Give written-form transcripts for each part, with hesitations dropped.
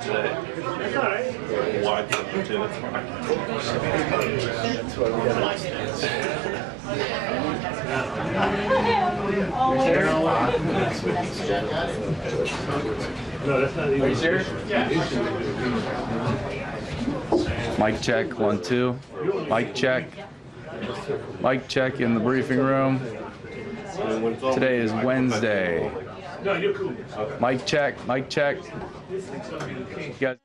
Today. That's all right. Wide open too. That's why we got No, that's not even. Are you serious? Yeah. Mic check, 1, 2. Mic check. Mic check in the briefing room. Today is Wednesday. No, you're cool. Mic check, mic check. You guys.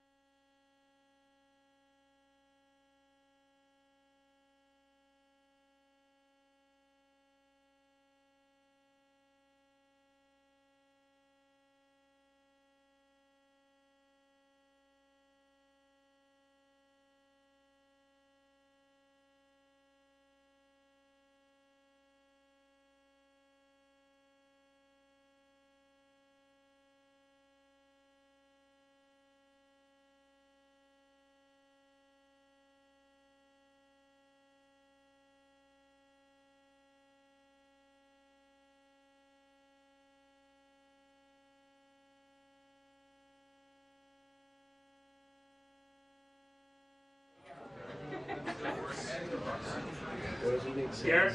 Scared?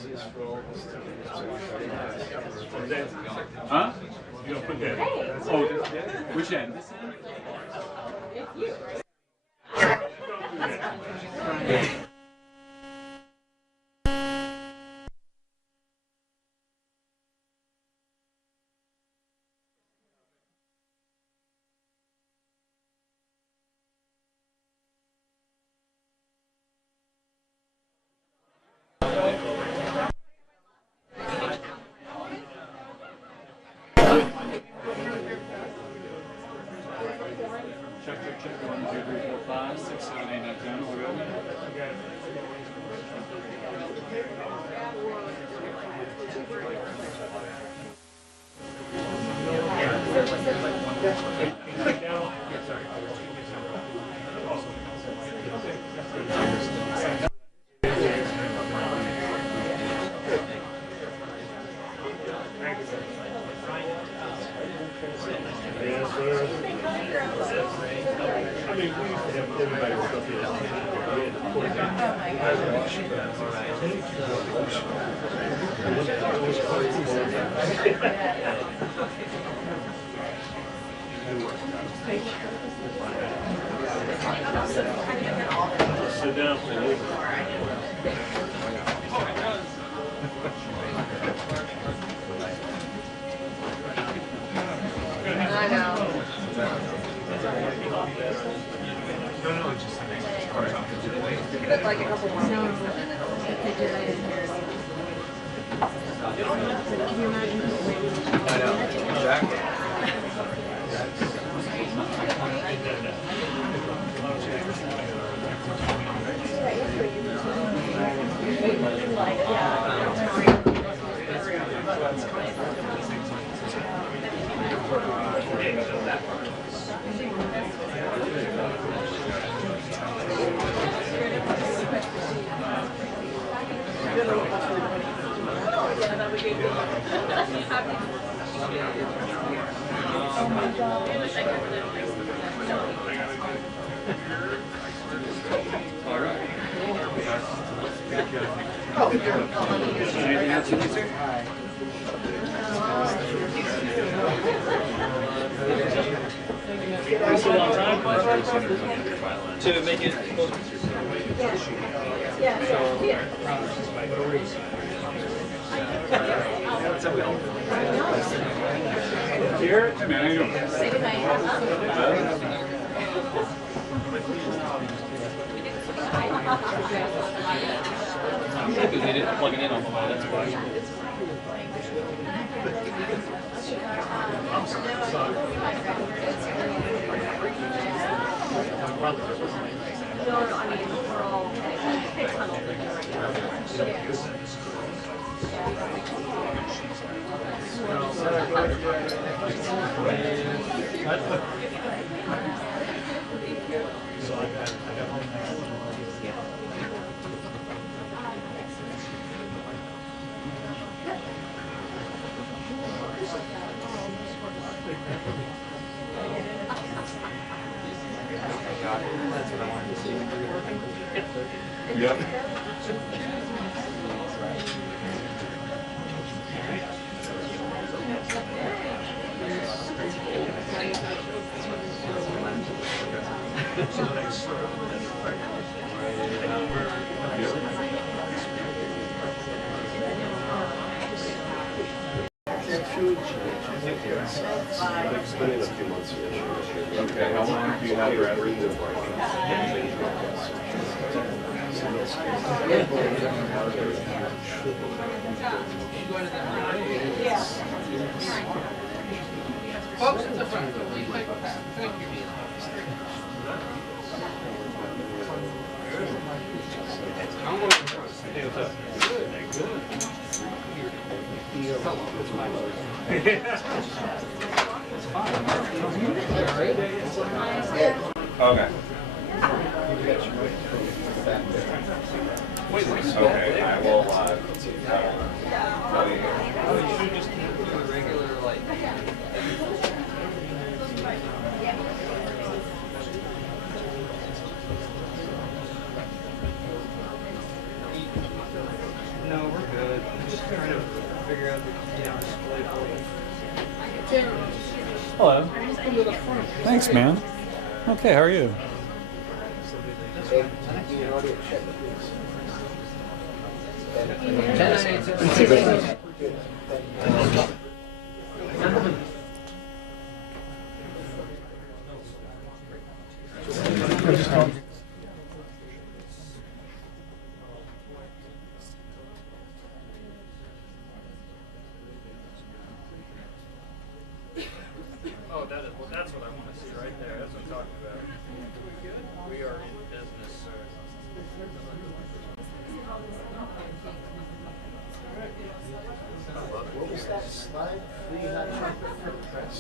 Huh? You don't put that. Oh, which end? This end? Check, 1, 2, 3, 4, 5, 6, 7, 8, 9, 10. All good? Yes, sir. I mean, we used to have everybody with stuff here. Sit down, please. I know. Give it like a couple more minutes and then it'll take it. Can you imagine? I know, exactly. To make it closer. Here? Hey man, how you doing? Because they didn't plug it in on the way, that's why. No, I mean, we're all tunnel vision right now. That's what I wanted to see. Yep. It's been in a few months. Okay, how long do you have Folks at the front. I'm going to the front. Hey, what's up? Okay. Okay, I will, You should just keep it a regular, like. No, we're good. I'm just trying to figure out the display for you. Hello. Thanks, man. Okay, how are you? Oh, that's what I want to see right there. That's what I'm talking about. We are in business, sir. What was that slide? Free hot chocolate for press.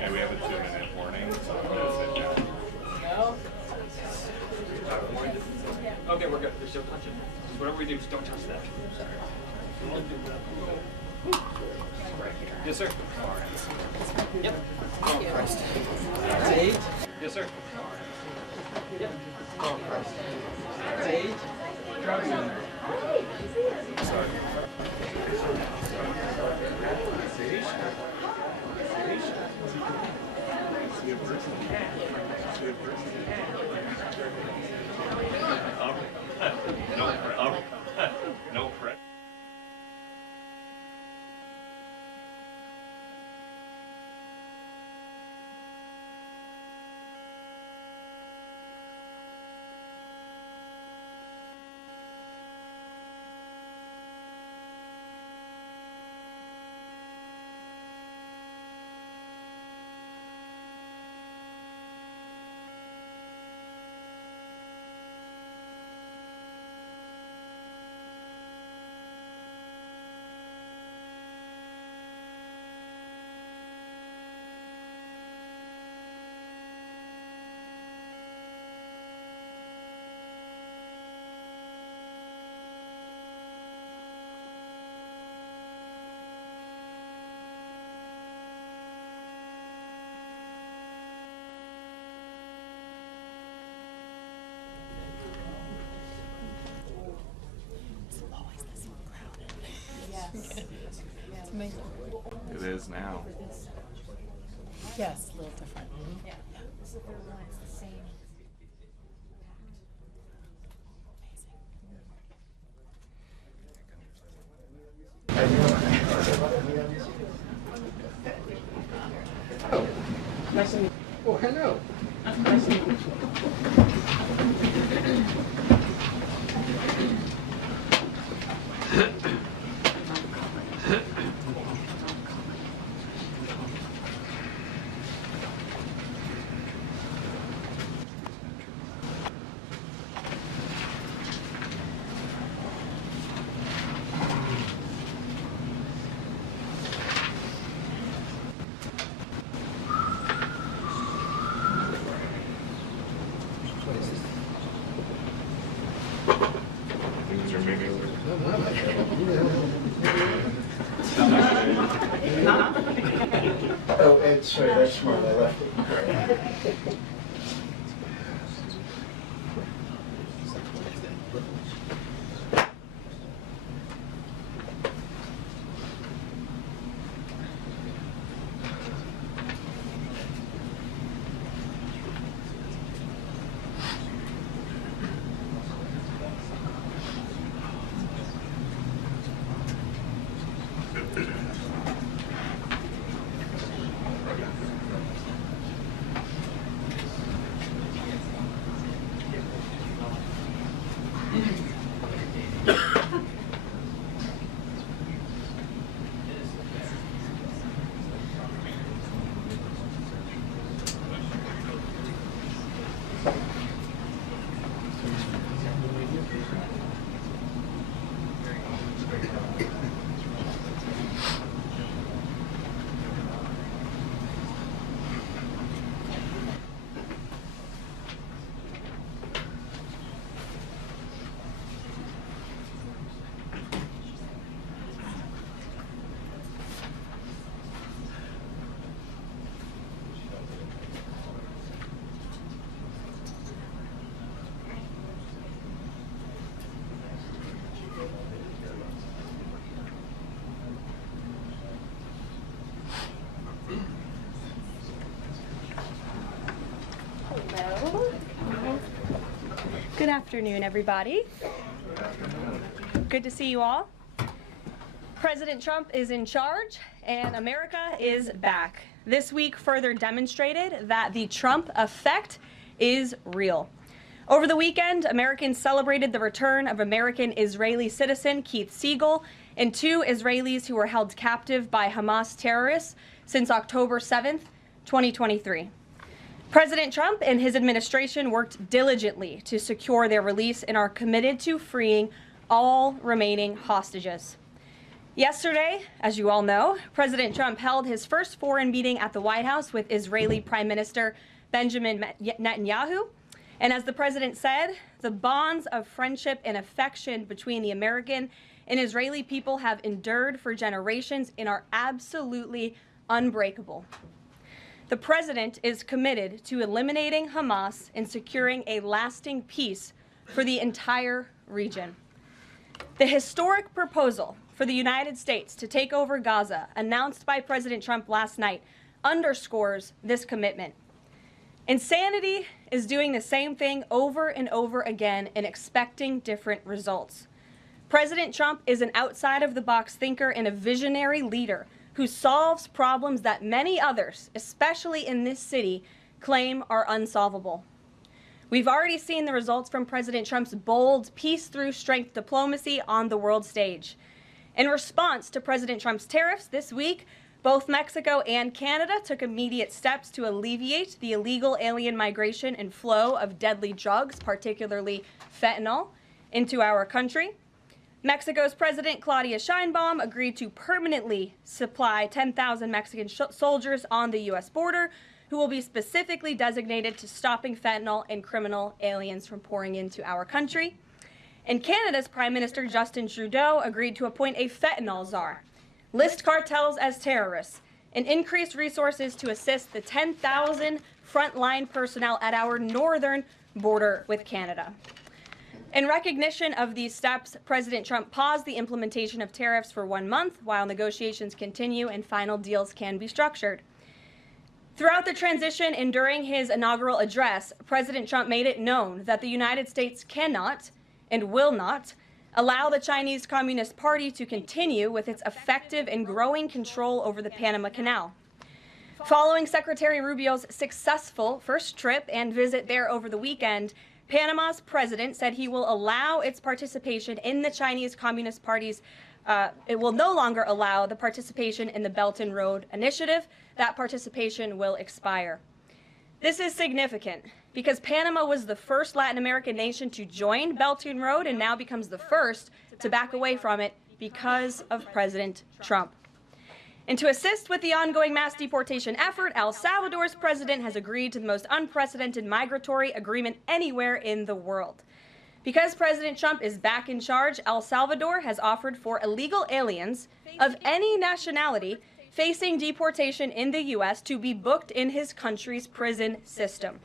and we have a 2-minute warning, so I'm gonna sit down. Okay, we're good. Just don't touch it. Just whatever we do, just don't touch that. Yes, sir. Yep. Oh, Christ. That's 8. Yes, sir. Yep. Oh, Christ. That's 8. Drugs in there. Sorry. No prep. It is now. Yes, a little different. Yeah. Oh, hello. Things are moving. Oh, Ed, sorry, that's smart. I left it. Hello. Good afternoon, everybody. Good to see you all. President Trump is in charge and America is back. This week further demonstrated that the Trump effect is real. Over the weekend, Americans celebrated the return of American-Israeli citizen Keith Siegel and 2 Israelis who were held captive by Hamas terrorists since October 7th, 2023. President Trump and his administration worked diligently to secure their release and are committed to freeing all remaining hostages. Yesterday, as you all know, President Trump held his first foreign meeting at the White House with Israeli Prime Minister Benjamin Netanyahu. And as the president said, the bonds of friendship and affection between the American and Israeli people have endured for generations and are absolutely unbreakable. The president is committed to eliminating Hamas and securing a lasting peace for the entire region. The historic proposal for the United States to take over Gaza, announced by President Trump last night, underscores this commitment. Insanity is doing the same thing over and over again and expecting different results. President Trump is an outside-of-the-box thinker and a visionary leader who solves problems that many others, especially in this city, claim are unsolvable. We've already seen the results from President Trump's bold peace-through-strength diplomacy on the world stage. In response to President Trump's tariffs this week, both Mexico and Canada took immediate steps to alleviate the illegal alien migration and flow of deadly drugs, particularly fentanyl, into our country. Mexico's President Claudia Sheinbaum agreed to permanently supply 10,000 Mexican soldiers on the U.S. border who will be specifically designated to stopping fentanyl and criminal aliens from pouring into our country. And Canada's Prime Minister Justin Trudeau agreed to appoint a fentanyl czar, list cartels as terrorists, and increase resources to assist the 10,000 frontline personnel at our northern border with Canada. In recognition of these steps, President Trump paused the implementation of tariffs for 1 month while negotiations continue and final deals can be structured. Throughout the transition and during his inaugural address, President Trump made it known that the United States cannot and will not allow the Chinese Communist Party to continue with its effective and growing control over the Panama Canal. Following Secretary Rubio's successful first trip and visit there over the weekend, Panama's president said he will allow its participation in the Chinese Communist Party's, it will no longer allow the participation in the Belt and Road Initiative. That participation will expire. This is significant because Panama was the first Latin American nation to join Belt and Road and now becomes the first to back away from it because of President Trump. And to assist with the ongoing mass deportation effort, El Salvador's president has agreed to the most unprecedented migratory agreement anywhere in the world. Because President Trump is back in charge, El Salvador has offered for illegal aliens of any nationality facing deportation in the U.S. to be booked in his country's prison system.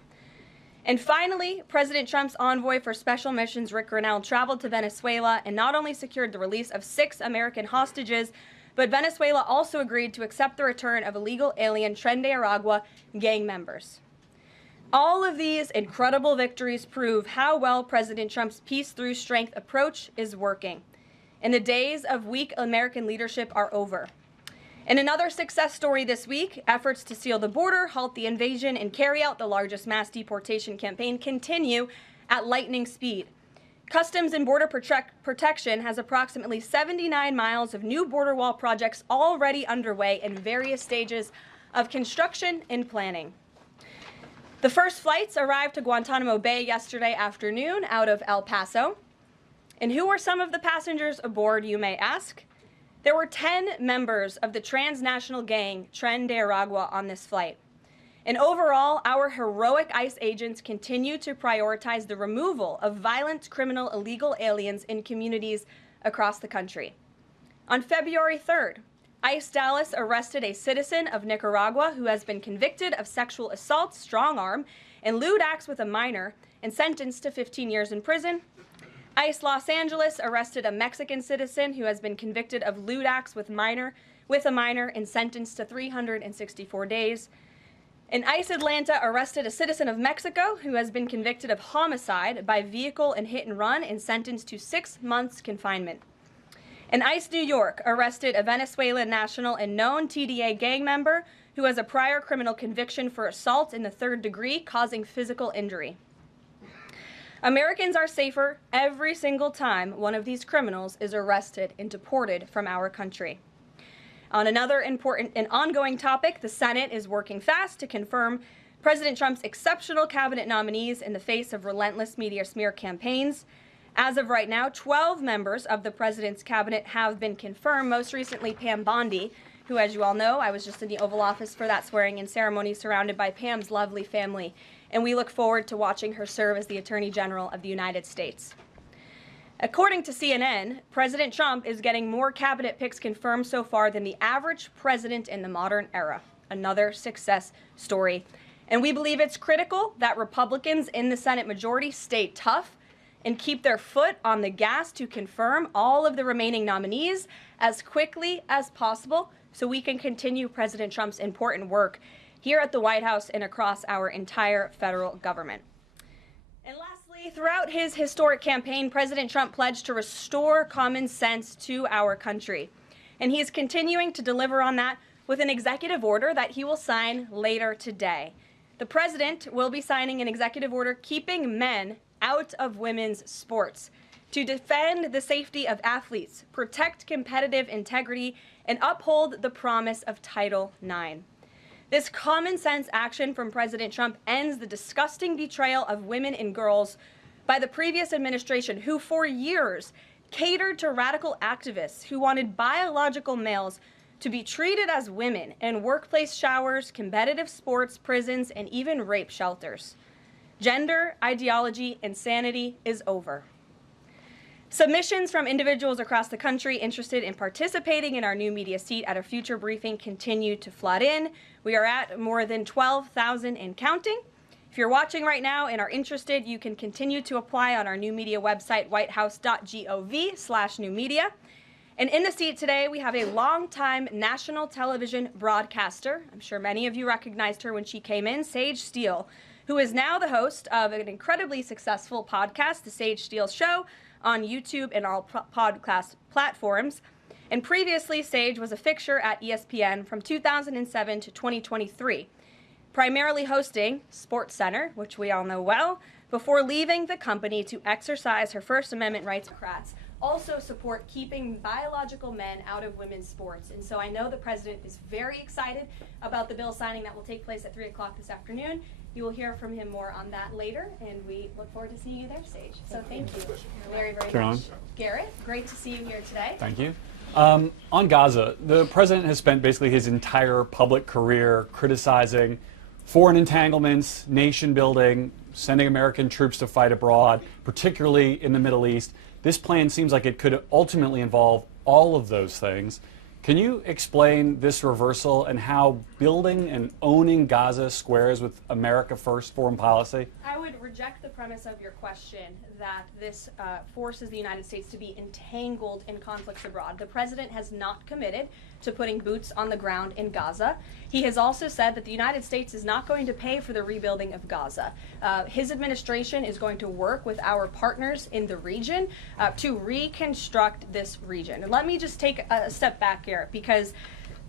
And finally, President Trump's envoy for special missions, Rick Grenell, traveled to Venezuela and not only secured the release of 6 American hostages, but Venezuela also agreed to accept the return of illegal alien Tren de Aragua gang members. All of these incredible victories prove how well President Trump's peace through strength approach is working. And the days of weak American leadership are over. In another success story this week, efforts to seal the border, halt the invasion, and carry out the largest mass deportation campaign continue at lightning speed. Customs and Border Protection has approximately 79 miles of new border wall projects already underway in various stages of construction and planning. The first flights arrived to Guantanamo Bay yesterday afternoon out of El Paso. And who were some of the passengers aboard, you may ask? There were 10 members of the transnational gang Tren de Aragua on this flight. And overall, our heroic ICE agents continue to prioritize the removal of violent criminal illegal aliens in communities across the country. On February 3rd, ICE Dallas arrested a citizen of Nicaragua who has been convicted of sexual assault, strong arm, and lewd acts with a minor and sentenced to 15 years in prison. ICE Los Angeles arrested a Mexican citizen who has been convicted of lewd acts with a minor and sentenced to 364 days. And ICE Atlanta arrested a citizen of Mexico who has been convicted of homicide by vehicle and hit and run and sentenced to 6 months confinement. And ICE New York arrested a Venezuelan national and known TDA gang member who has a prior criminal conviction for assault in the 3rd degree causing physical injury. Americans are safer every single time one of these criminals is arrested and deported from our country. On another important and ongoing topic, the Senate is working fast to confirm President Trump's exceptional cabinet nominees in the face of relentless media smear campaigns. As of right now, 12 members of the president's cabinet have been confirmed, most recently Pam Bondi, who, as you all know, I was just in the Oval Office for that swearing-in ceremony surrounded by Pam's lovely family, and we look forward to watching her serve as the Attorney General of the United States. According to CNN, President Trump is getting more cabinet picks confirmed so far than the average president in the modern era. Another success story. And we believe it's critical that Republicans in the Senate majority stay tough and keep their foot on the gas to confirm all of the remaining nominees as quickly as possible so we can continue President Trump's important work here at the White House and across our entire federal government. And lastly, throughout his historic campaign, President Trump pledged to restore common sense to our country. And he is continuing to deliver on that with an executive order that he will sign later today. The president will be signing an executive order keeping men out of women's sports to defend the safety of athletes, protect competitive integrity, and uphold the promise of Title IX. This common sense action from President Trump ends the disgusting betrayal of women and girls by the previous administration, who for years catered to radical activists who wanted biological males to be treated as women in workplace showers, competitive sports, prisons, and even rape shelters. Gender, ideology, insanity is over. Submissions from individuals across the country interested in participating in our new media seat at a future briefing continue to flood in. We are at more than 12,000 and counting. If you're watching right now and are interested, you can continue to apply on our new media website, whitehouse.gov/newmedia. And in the seat today, we have a longtime national television broadcaster. I'm sure many of you recognized her when she came in, Sage Steele, who is now the host of an incredibly successful podcast, The Sage Steele Show, on YouTube and all podcast platforms. And previously, Sage was a fixture at ESPN from 2007 to 2023, primarily hosting SportsCenter, which we all know well, before leaving the company to exercise her First Amendment rights. Democrats also support keeping biological men out of women's sports. And so I know the president is very excited about the bill signing that will take place at 3 o'clock this afternoon. You will hear from him more on that later, and we look forward to seeing you there, Sage. So thank you very, very much. Garrett, great to see you here today. Thank you. On Gaza, the president has spent basically his entire public career criticizing foreign entanglements, nation building, sending American troops to fight abroad, particularly in the Middle East. This plan seems like it could ultimately involve all of those things. Can you explain this reversal and how building and owning Gaza squares with America First foreign policy? I would reject the premise of your question that this forces the United States to be entangled in conflicts abroad. The president has not committed to putting boots on the ground in Gaza. He has also said that the United States is not going to pay for the rebuilding of Gaza. His administration is going to work with our partners in the region to reconstruct this region. And let me just take a step back here, because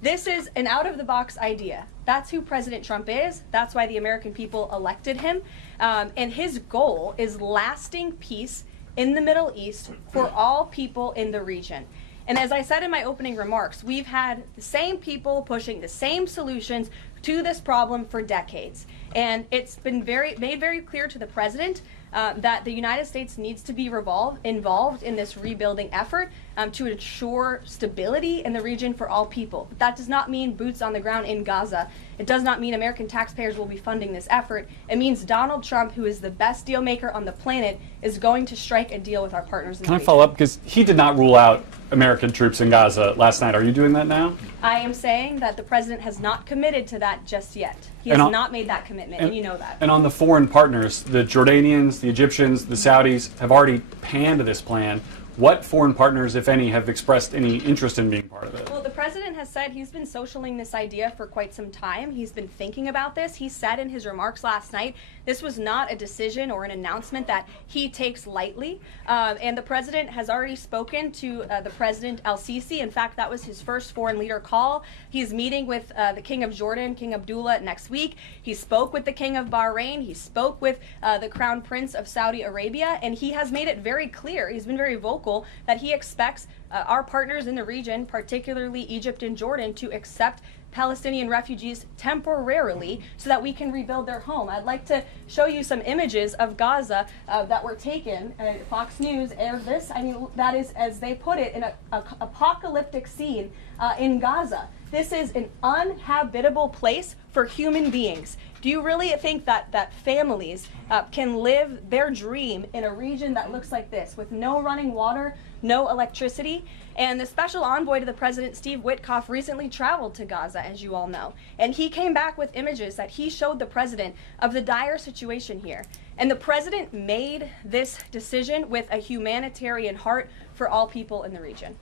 this is an out-of-the-box idea. That's who President Trump is. That's why the American people elected him. And his goal is lasting peace in the Middle East for all people in the region. And as I said in my opening remarks, we've had the same people pushing the same solutions to this problem for decades. And it's been made very clear to the president that the United States needs to be involved in this rebuilding effort to ensure stability in the region for all people. But that does not mean boots on the ground in Gaza. It does not mean American taxpayers will be funding this effort. It means Donald Trump, who is the best deal maker on the planet, is going to strike a deal with our partners in the region. Can I follow up? Because he did not rule out American troops in Gaza last night. Are you doing that now? I am saying that the president has not committed to that just yet. He has not made that commitment, and you know that. And on the foreign partners, the Jordanians, the Egyptians, the Saudis have already panned this plan. What foreign partners, if any, have expressed any interest in being part of it? Well, the president has said he's been socialing this idea for quite some time. He's been thinking about this. He said in his remarks last night, this was not a decision or an announcement that he takes lightly. And the president has already spoken to the President al-Sisi. In fact, that was his first foreign leader call. He's meeting with the King of Jordan, King Abdullah, next week. He spoke with the King of Bahrain. He spoke with the Crown Prince of Saudi Arabia. And he has made it very clear, he's been very vocal, that he expects our partners in the region, particularly Egypt and Jordan, to accept Palestinian refugees temporarily so that we can rebuild their home. I'd like to show you some images of Gaza that were taken. Fox News aired this. I mean, that is, as they put it, in an apocalyptic scene in Gaza. This is an uninhabitable place for human beings. Do you really think that families can live their dream in a region that looks like this, with no running water, no electricity? And the special envoy to the president, Steve Witkoff, recently traveled to Gaza, as you all know. And he came back with images that he showed the president of the dire situation here. And the president made this decision with a humanitarian heart for all people in the region.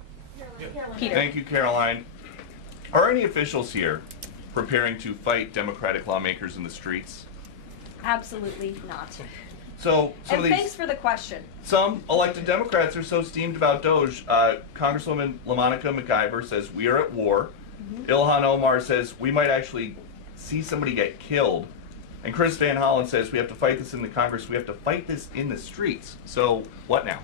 Peter. Thank you, Caroline. Are any officials here preparing to fight Democratic lawmakers in the streets? Absolutely not. So And thanks for the question. Some elected Democrats are so steamed about Doge. Congresswoman LaMonica McIver says we are at war. Ilhan Omar says we might actually see somebody get killed. And Chris Van Hollen says we have to fight this in the Congress. We have to fight this in the streets. So what now?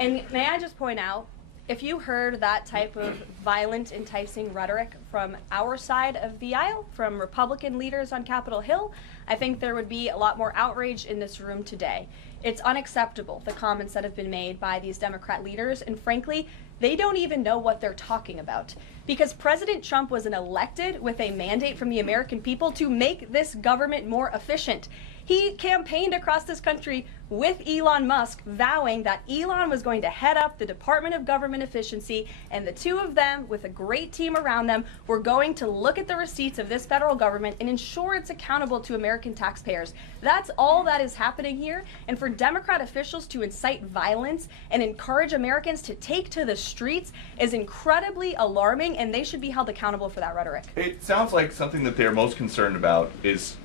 And may I just point out, if you heard that type of violent, enticing rhetoric from our side of the aisle, from Republican leaders on Capitol Hill, I think there would be a lot more outrage in this room today. It's unacceptable, the comments that have been made by these Democrat leaders, and frankly, they don't even know what they're talking about. Because President Trump was elected with a mandate from the American people to make this government more efficient. He campaigned across this country with Elon Musk, vowing that Elon was going to head up the Department of Government Efficiency, and the two of them, with a great team around them, were going to look at the receipts of this federal government and ensure it's accountable to American taxpayers. That's all that is happening here, and for Democrat officials to incite violence and encourage Americans to take to the streets is incredibly alarming, and they should be held accountable for that rhetoric. It sounds like something that they're most concerned about is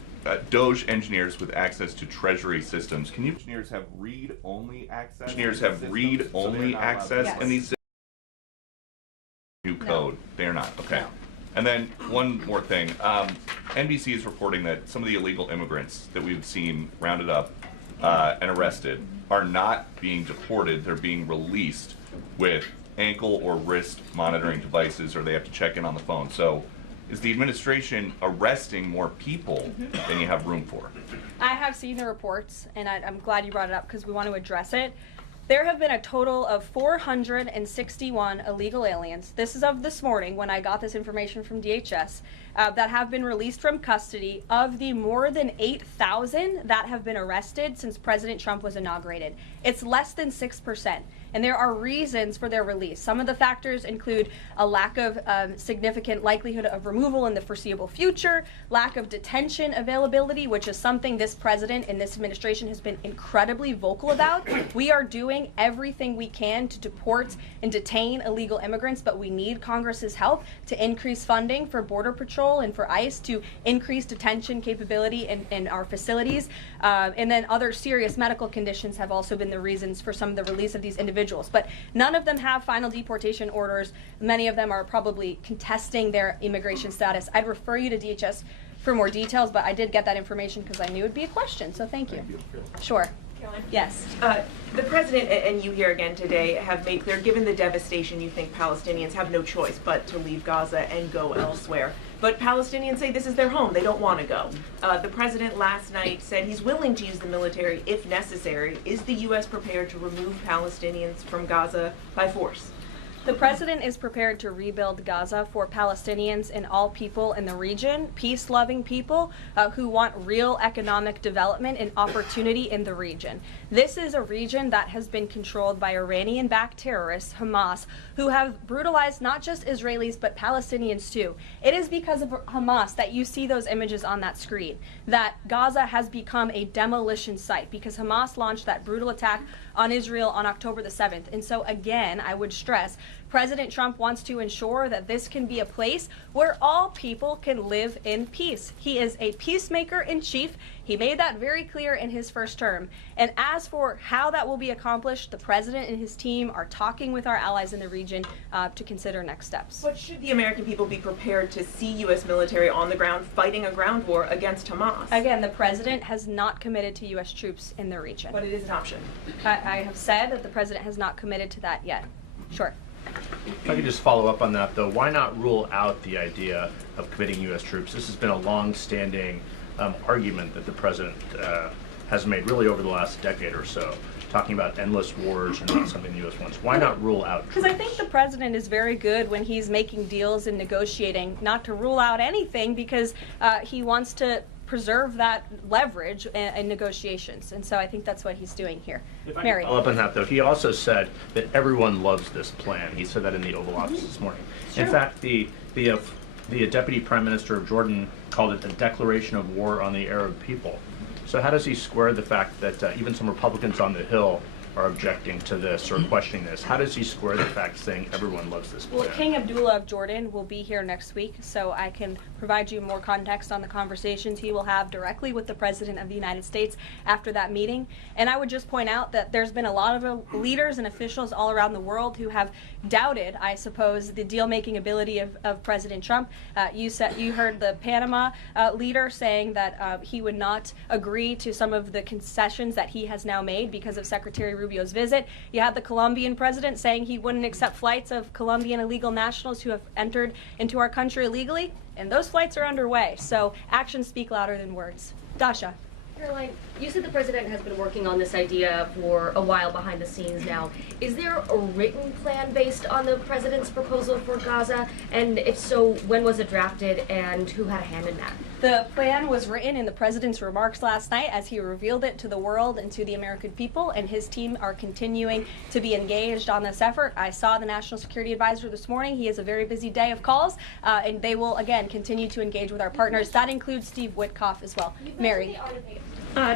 Doge engineers with access to Treasury systems. Can you engineers have read-only access? Engineers have read-only access in these systems? New code. They're not. Okay. No. And then one more thing. NBC is reporting that some of the illegal immigrants that we've seen rounded up and arrested are not being deported. They're being released with ankle or wrist monitoring devices, or they have to check in on the phone. So is the administration arresting more people than you have room for? I have seen the reports, and I'm glad you brought it up because we want to address it. There have been a total of 461 illegal aliens. This is of this morning when I got this information from DHS that have been released from custody. Of the more than 8,000 that have been arrested since President Trump was inaugurated, it's less than 6%. And there are reasons for their release. Some of the factors include a lack of significant likelihood of removal in the foreseeable future, lack of detention availability, which is something this president and this administration has been incredibly vocal about. We are doing everything we can to deport and detain illegal immigrants, but we need Congress's help to increase funding for Border Patrol and for ICE to increase detention capability in our facilities. And then other serious medical conditions have also been the reasons for some of the release of these individuals. But none of them have final deportation orders. Many of them are probably contesting their immigration status. I'd refer you to DHS for more details, but I did get that information because I knew it would be a question, so thank you. Sure. Yes. The president and you here again today have made clear, given the devastation, you think Palestinians have no choice but to leave Gaza and go elsewhere. But Palestinians say this is their home. They don't want to go. The president last night said he's willing to use the military if necessary. Is the U.S. prepared to remove Palestinians from Gaza by force? The president is prepared to rebuild Gaza for Palestinians and all people in the region, peace-loving people who want real economic development and opportunity in the region. This is a region that has been controlled by Iranian-backed terrorists, Hamas, who have brutalized not just Israelis but Palestinians too. It is because of Hamas that you see those images on that screen, that Gaza has become a demolition site because Hamas launched that brutal attack on Israel on October the 7th. And so again, I would stress, President Trump wants to ensure that this can be a place where all people can live in peace. He is a peacemaker in chief. He made that very clear in his first term. And as for how that will be accomplished, the president and his team are talking with our allies in the region to consider next steps. But should the American people be prepared to see U.S. military on the ground fighting a ground war against Hamas? Again, the president has not committed to U.S. troops in the region. But it is an option. I have said that the president has not committed to that yet. Sure. If I could just follow up on that, though, why not rule out the idea of committing U.S. troops? This has been a long-standing argument that the president has made really over the last decade or so, talking about endless wars and not something the U.S. wants. Why not rule out troops? Because I think the president is very good when he's making deals and negotiating not to rule out anything because he wants to preserve that leverage in negotiations. And so I think that's what he's doing here. Mary. Follow up on that, though. He also said that everyone loves this plan. He said that in the Oval Office this morning. Sure. In fact, the Deputy Prime Minister of Jordan called it a declaration of war on the Arab people. So how does he square the fact that even some Republicans on the Hill are objecting to this or questioning this? How does he square the fact saying everyone loves this plan? Well, King Abdullah of Jordan will be here next week, so I can provide you more context on the conversations he will have directly with the President of the United States after that meeting. And I would just point out that there's been a lot of leaders and officials all around the world who have doubted, I suppose, the deal-making ability of President Trump. You heard the Panama leader saying that he would not agree to some of the concessions that he has now made because of Secretary Rubio's visit. You had the Colombian president saying he wouldn't accept flights of Colombian illegal nationals who have entered into our country illegally, and those flights are underway. So actions speak louder than words. Dasha. Karoline, you said the president has been working on this idea for a while behind the scenes now. Is there a written plan based on the president's proposal for Gaza? And if so, when was it drafted and who had a hand in that? The plan was written in the president's remarks last night as he revealed it to the world and to the American people, and his team are continuing to be engaged on this effort. I saw the National Security Advisor this morning. He has a very busy day of calls, and they will, again, continue to engage with our partners. That includes Steve Witkoff as well. Mary.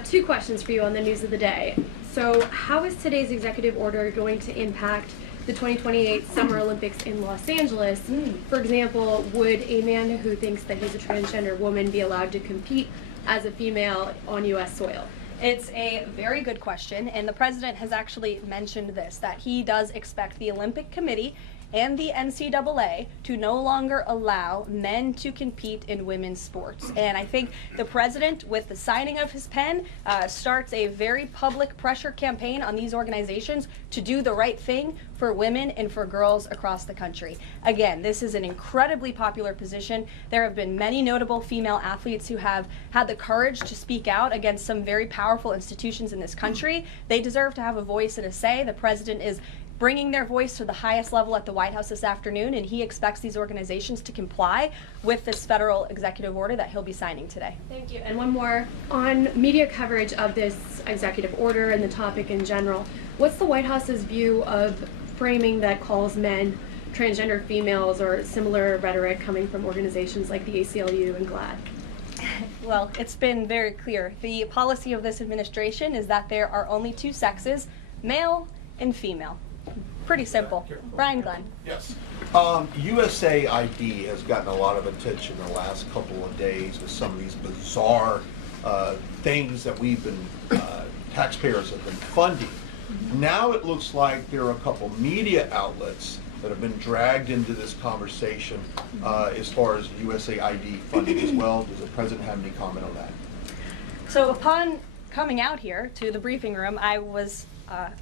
Two questions for you on the news of the day. So how is today's executive order going to impact the 2028 Summer Olympics in Los Angeles? For example, would a man who thinks that he's a transgender woman be allowed to compete as a female on U.S. soil? It's a very good question, and the president has actually mentioned this, that he does expect the Olympic Committee and the NCAA to no longer allow men to compete in women's sports. And I think the president, with the signing of his pen, starts a very public pressure campaign on these organizations to do the right thing for women and for girls across the country. Again, this is an incredibly popular position. There have been many notable female athletes who have had the courage to speak out against some very powerful institutions in this country. They deserve to have a voice and a say. The president is bringing their voice to the highest level at the White House this afternoon, and he expects these organizations to comply with this federal executive order that he'll be signing today. Thank you. And one more. On media coverage of this executive order and the topic in general, what's the White House's view of framing that calls men transgender females or similar rhetoric coming from organizations like the ACLU and GLAAD? Well, it's been very clear. The policy of this administration is that there are only two sexes, male and female. Pretty simple. Brian Glenn. Yes. USAID has gotten a lot of attention the last couple of days with some of these bizarre things that we've been, taxpayers have been funding. Now it looks like there are a couple media outlets that have been dragged into this conversation as far as USAID funding as well. Does the president have any comment on that? So upon coming out here to the briefing room, I was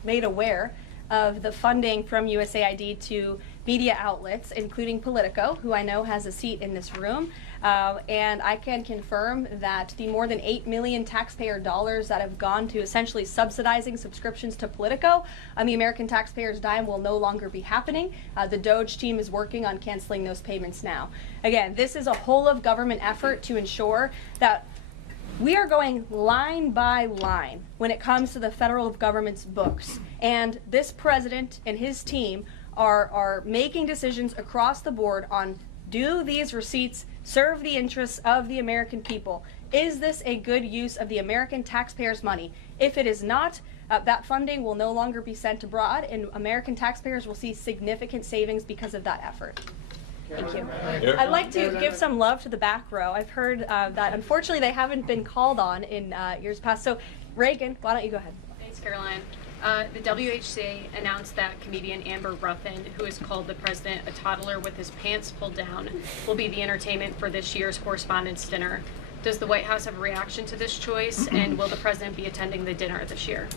made aware of the funding from USAID to media outlets, including Politico, who I know has a seat in this room. And I can confirm that the more than $8 million taxpayer dollars that have gone to essentially subsidizing subscriptions to Politico on the American taxpayers' dime will no longer be happening. The DOJ team is working on canceling those payments now. Again, this is a whole of government effort to ensure that we are going line by line when it comes to the federal government's books. And this president and his team are making decisions across the board on, do these receipts serve the interests of the American people? Is this a good use of the American taxpayers' money? If it is not, that funding will no longer be sent abroad, and American taxpayers will see significant savings because of that effort. Thank you. I'd like to give some love to the back row. I've heard that unfortunately they haven't been called on in years past. So Reagan, why don't you go ahead? Thanks, Caroline. The WHC announced that comedian Amber Ruffin, who has called the president a toddler with his pants pulled down, will be the entertainment for this year's Correspondents' Dinner. Does the White House have a reaction to this choice, and will the president be attending the dinner this year?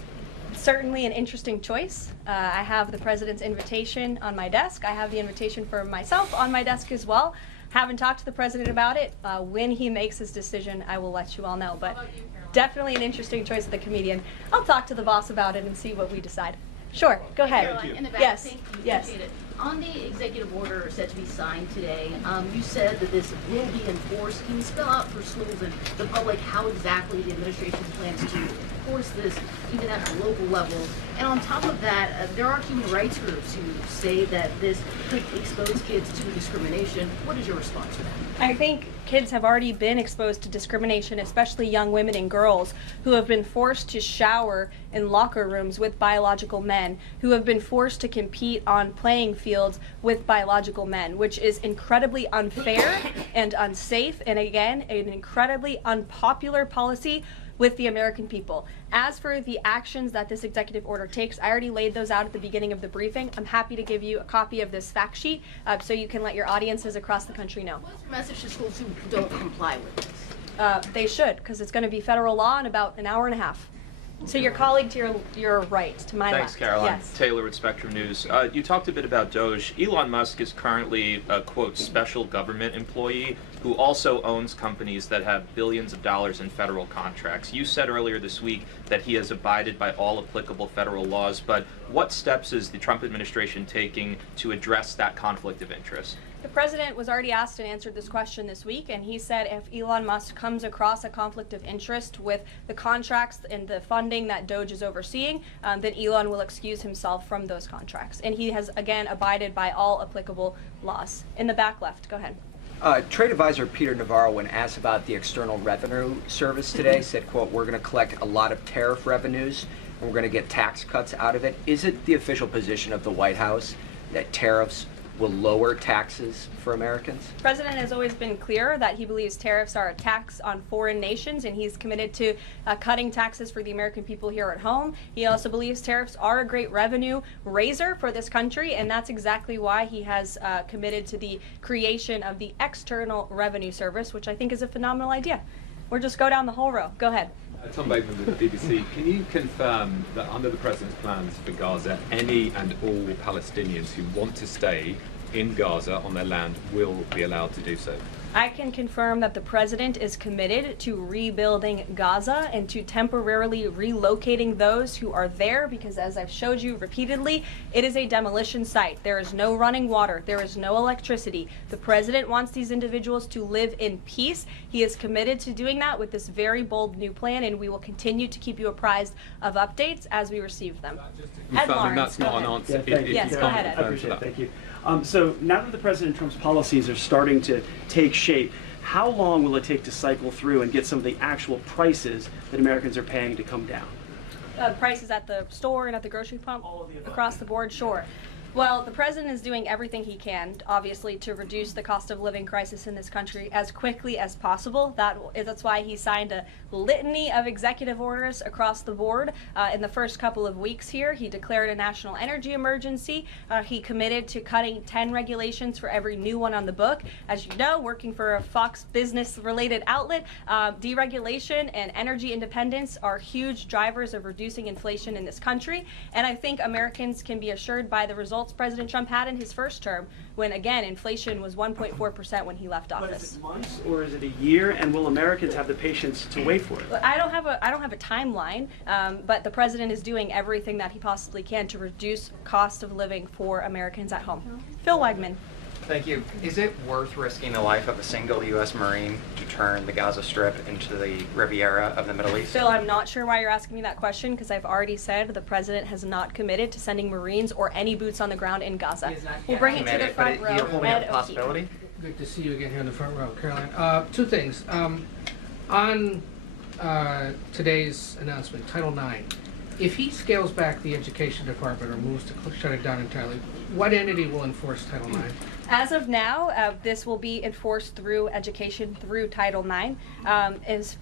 Certainly an interesting choice. I have the president's invitation on my desk. I have the invitation for myself on my desk as well. Haven't talked to the president about it. When he makes his decision, I will let you all know. But definitely an interesting choice of the comedian. I'll talk to the boss about it and see what we decide. Sure, go ahead. Caroline, in the back, Yes, thank you. yes. Appreciate it. On the executive order set to be signed today, you said that this will be enforced. Can you spell out for schools and the public how exactly the administration plans to enforce this, even at the local level? And on top of that, there are human rights groups who say that this could expose kids to discrimination. What is your response to that? I think kids have already been exposed to discrimination, especially young women and girls who have been forced to shower in locker rooms with biological men, who have been forced to compete on playing fields with biological men, which is incredibly unfair and unsafe, and again, an incredibly unpopular policy with the American people. As for the actions that this executive order takes, I already laid those out at the beginning of the briefing. I'm happy to give you a copy of this fact sheet so you can let your audiences across the country know. What's your message to schools who don't comply with this? They should, because it's going to be federal law in about an hour and a half. So your colleague to your right, to my left. Thanks, Caroline. Yes. Taylor with Spectrum News. You talked a bit about DOJ. Elon Musk is currently a, quote, special government employee who also owns companies that have billions of dollars in federal contracts. You said earlier this week that he has abided by all applicable federal laws, but what steps is the Trump administration taking to address that conflict of interest? The president was already asked and answered this question this week, and he said if Elon Musk comes across a conflict of interest with the contracts and the funding that DOJ is overseeing, then Elon will excuse himself from those contracts. And he has, again, abided by all applicable laws. In the back left, go ahead. Trade advisor Peter Navarro, when asked about the External Revenue Service today, said, quote, we're going to collect a lot of tariff revenues and we're going to get tax cuts out of it. Is it the official position of the White House that tariffs will lower taxes for Americans? The President has always been clear that he believes tariffs are a tax on foreign nations, and he's committed to cutting taxes for the American people here at home. He also believes tariffs are a great revenue raiser for this country, and that's exactly why he has committed to the creation of the External Revenue Service, which I think is a phenomenal idea. We'll just go down the whole row. Go ahead. Tom Bateman with the BBC. Can you confirm that under the President's plans for Gaza, any and all Palestinians who want to stay in Gaza on their land will be allowed to do so? I can confirm that the President is committed to rebuilding Gaza and to temporarily relocating those who are there, because as I've showed you repeatedly, it is a demolition site. There is no running water. There is no electricity. The President wants these individuals to live in peace. He is committed to doing that with this very bold new plan, and we will continue to keep you apprised of updates as we receive them. Ed Lawrence, that's not an answer. Yes, go ahead, Ed. I appreciate it. Thank you. So now that the President Trump's policies are starting to take shape, how long will it take to cycle through and get some of the actual prices that Americans are paying to come down? Prices at the store and at the grocery pump? All of the above. Across the board, sure. Well, the President is doing everything he can, obviously, to reduce the cost of living crisis in this country as quickly as possible. That's why he signed a litany of executive orders across the board. In the first couple of weeks here, he declared a national energy emergency. He committed to cutting 10 regulations for every new one on the book. As you know, working for a Fox Business-related outlet, deregulation and energy independence are huge drivers of reducing inflation in this country. And I think Americans can be assured by the results President Trump had in his first term, when again inflation was 1.4% when he left office. But is it months or is it a year? And will Americans have the patience to wait for it? I don't have a timeline, but the President is doing everything that he possibly can to reduce cost of living for Americans at home. Phil Wegman. Thank you. Is it worth risking the life of a single U.S. Marine to turn the Gaza Strip into the Riviera of the Middle East? Phil, I'm not sure why you're asking me that question, because I've already said the President has not committed to sending Marines or any boots on the ground in Gaza. We'll bring it to the front row. You're holding out the possibility? Good to see you again here in the front row, Karoline. Two things. On today's announcement, Title IX, if he scales back the Education Department or moves to shut it down entirely, what entity will enforce Title IX? As of now, this will be enforced through education, through Title IX.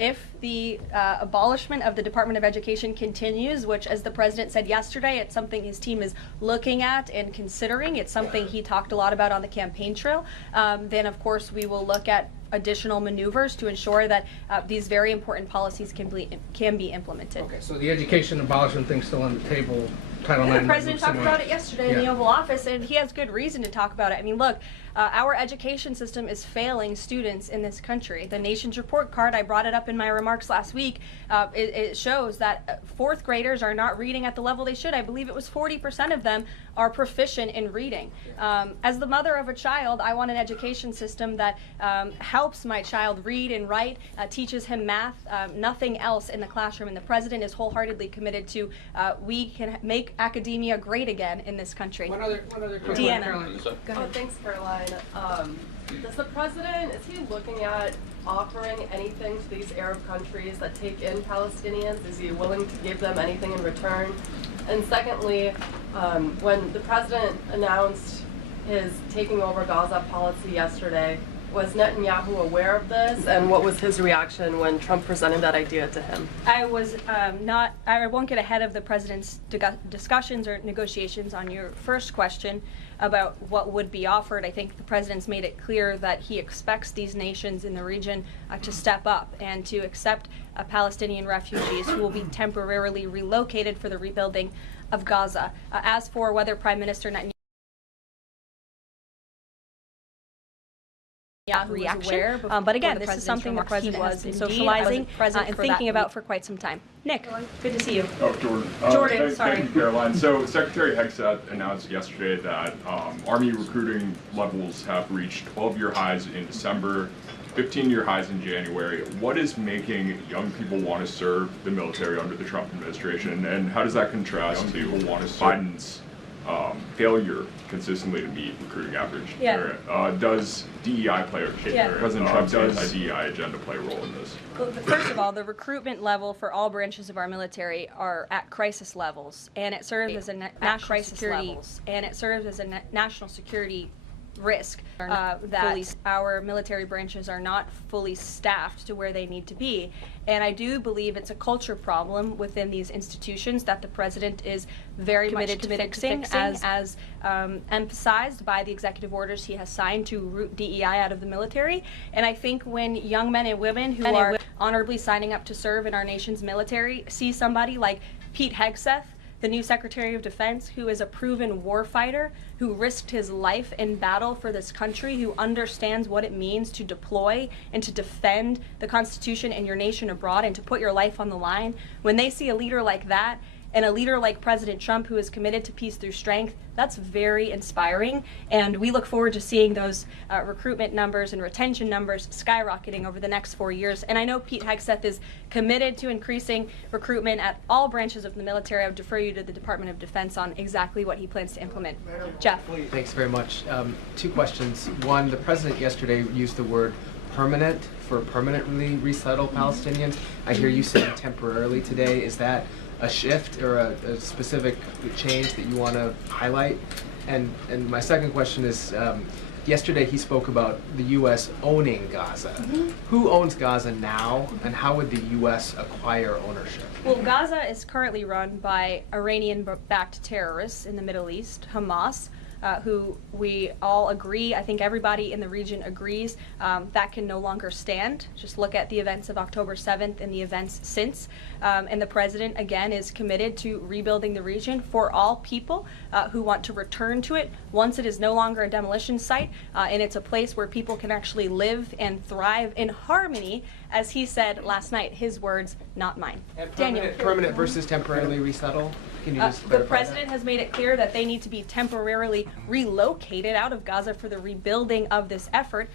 If the abolishment of the Department of Education continues, which, as the President said yesterday, it's something his team is looking at and considering. It's something he talked a lot about on the campaign trail. Then, of course, we will look at additional maneuvers to ensure that these very important policies can be implemented. Okay, so the education abolishment thing's still on the table. Title IX. The President talked about it yesterday in the Oval Office, and he has good reason to talk about it. I mean, look, our education system is failing students in this country. The Nation's Report Card, I brought it up in my remarks last week, it shows that fourth graders are not reading at the level they should. I believe it was 40% of them are proficient in reading. As the mother of a child, I want an education system that helps my child read and write, teaches him math, nothing else in the classroom. And the President is wholeheartedly committed to we can make academia great again in this country. One other quick Deanna. one, Go ahead. Oh, thanks, Caroline. Does the President, is he looking at offering anything to these Arab countries that take in Palestinians? Is he willing to give them anything in return? And secondly, when the President announced his taking over Gaza policy yesterday, was Netanyahu aware of this, and what was his reaction when Trump presented that idea to him? I won't get ahead of the President's discussions or negotiations on your first question about what would be offered. I think the President's made it clear that he expects these nations in the region to step up and to accept Palestinian refugees who will be temporarily relocated for the rebuilding of Gaza. As for whether Prime Minister Netanyahu reaction, but again, this is something the President has been socializing and thinking about for quite some time. Nick, good to see you. Oh, Jordan. Jordan, sorry. Thank you, Caroline. So Secretary Hegseth announced yesterday that Army recruiting levels have reached 12-year highs in December, 15-year highs in January. What is making young people want to serve the military under the Trump administration, and how does that contrast to Biden's failure consistently to meet recruiting average? Does DEI play a role? President Trump's anti-DEI agenda play a role in this? Well, first of all, the recruitment level for all branches of our military are at crisis levels, and it serves as a national security risk that our military branches are not fully staffed to where they need to be. And I do believe it's a culture problem within these institutions that the president is very committed to fixing, as emphasized by the executive orders he has signed to root DEI out of the military. And I think when young men and women who are honorably signing up to serve in our nation's military see somebody like Pete Hegseth, the new Secretary of Defense, who is a proven warfighter, who risked his life in battle for this country, who understands what it means to deploy and to defend the Constitution and your nation abroad and to put your life on the line. When they see a leader like that, and a leader like President Trump, who is committed to peace through strength, that's very inspiring. And we look forward to seeing those recruitment numbers and retention numbers skyrocketing over the next 4 years. And I know Pete Hegseth is committed to increasing recruitment at all branches of the military. I would defer you to the Department of Defense on exactly what he plans to implement. Jeff. Thanks very much. 2 questions. One, the president yesterday used the word permanent for permanently resettle Palestinians. I hear you saying temporarily today. Is that a shift or a specific change that you want to highlight? And my second question is, yesterday he spoke about the U.S. owning Gaza. Who owns Gaza now, and how would the U.S. acquire ownership? Well, Gaza is currently run by Iranian-backed terrorists in the Middle East, Hamas, who we all agree, I think everybody in the region agrees, that can no longer stand. Just look at the events of October 7th and the events since. And the president, again, is committed to rebuilding the region for all people who want to return to it once it is no longer a demolition site, and it's a place where people can actually live and thrive in harmony, as he said last night, his words, not mine. Daniel. Permanent versus temporarily resettle? Can you just clarify the president has made it clear that they need to be temporarily relocated out of Gaza for the rebuilding of this effort.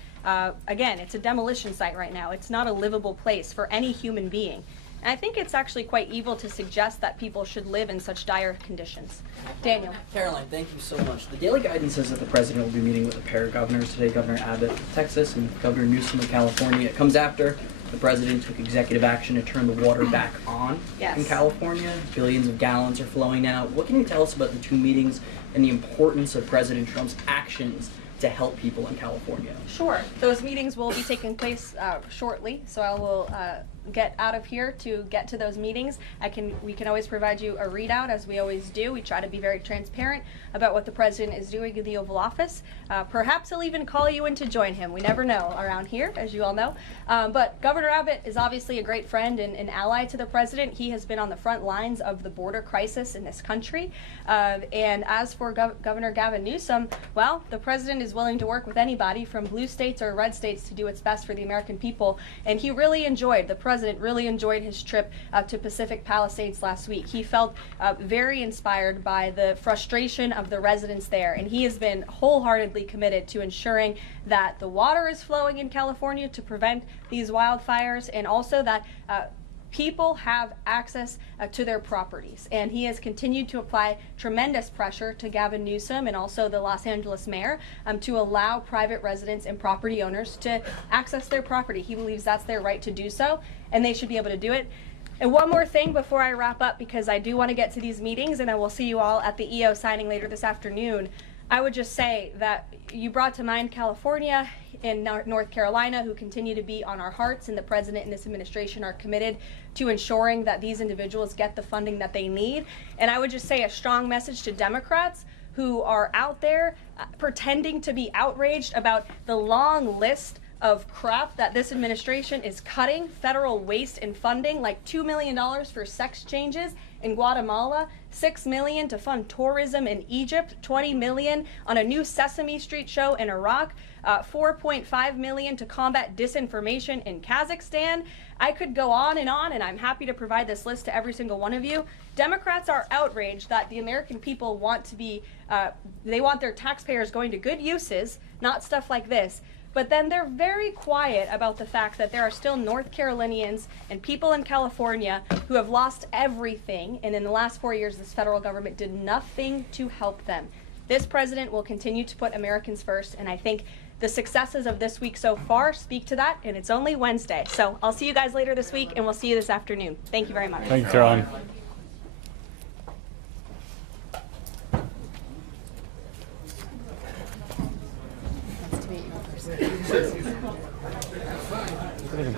Again, it's a demolition site right now. It's not a livable place for any human being. And I think it's actually quite evil to suggest that people should live in such dire conditions. Daniel. Karoline, thank you so much. The Daily Guidance says that the president will be meeting with a pair of governors today, Governor Abbott of Texas and Governor Newsom of California. It comes after the president took executive action to turn the water back on in California. Billions of gallons are flowing now. What can you tell us about the 2 meetings and the importance of President Trump's actions to help people in California? Sure. Those meetings will be taking place shortly, so I will get out of here to get to those meetings. We can always provide you a readout, as we always do. We try to be very transparent about what the president is doing in the Oval Office. Perhaps he'll even call you in to join him. We never know around here, as you all know. But Governor Abbott is obviously a great friend and an ally to the president. He has been on the front lines of the border crisis in this country. And as for Governor Gavin Newsom, well, the president is willing to work with anybody from blue states or red states to do its best for the American people. And he really enjoyed, the president really enjoyed his trip to Pacific Palisades last week. He felt very inspired by the frustration of the residents there, and he has been wholeheartedly committed to ensuring that the water is flowing in California to prevent these wildfires, and also that people have access to their properties. And he has continued to apply tremendous pressure to Gavin Newsom and also the Los Angeles mayor to allow private residents and property owners to access their property. He believes that's their right to do so, and they should be able to do it. And one more thing before I wrap up, because I do want to get to these meetings, and I will see you all at the EO signing later this afternoon. I would just say that you brought to mind California and North Carolina, who continue to be on our hearts, and the president and this administration are committed to ensuring that these individuals get the funding that they need. And I would just say a strong message to Democrats who are out there pretending to be outraged about the long list of crap that this administration is cutting, federal waste and funding, like $2 million for sex changes in Guatemala, $6 million to fund tourism in Egypt, $20 million on a new Sesame Street show in Iraq, $4.5 million to combat disinformation in Kazakhstan. I could go on, and I'm happy to provide this list to every single one of you. Democrats are outraged that the American people want to be, they want their taxpayers going to good uses, not stuff like this. But then they're very quiet about the fact that there are still North Carolinians and people in California who have lost everything, and in the last 4 years, this federal government did nothing to help them. This president will continue to put Americans first, and I think the successes of this week so far speak to that, and it's only Wednesday. So I'll see you guys later this week, and we'll see you this afternoon. Thank you very much. Thank you, Caroline.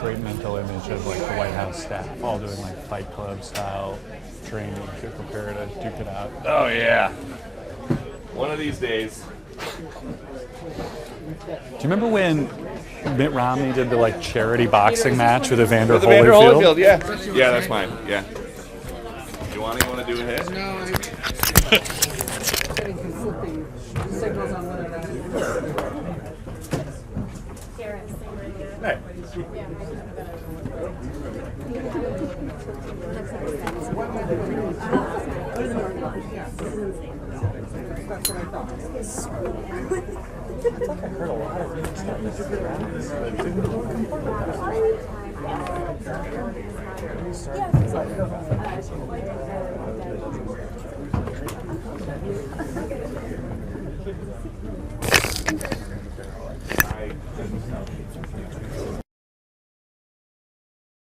great mental image of like the White House staff all doing like Fight Club style training to prepare to duke it out. Oh yeah. One of these days. Do you remember when Mitt Romney did the like charity boxing match with Evander With Evander Holyfield? Holyfield, yeah. Yeah, that's mine. Yeah. You want to do a hit? No, I'm getting conflicting signals on whether that Hey. I heard a lot of things about this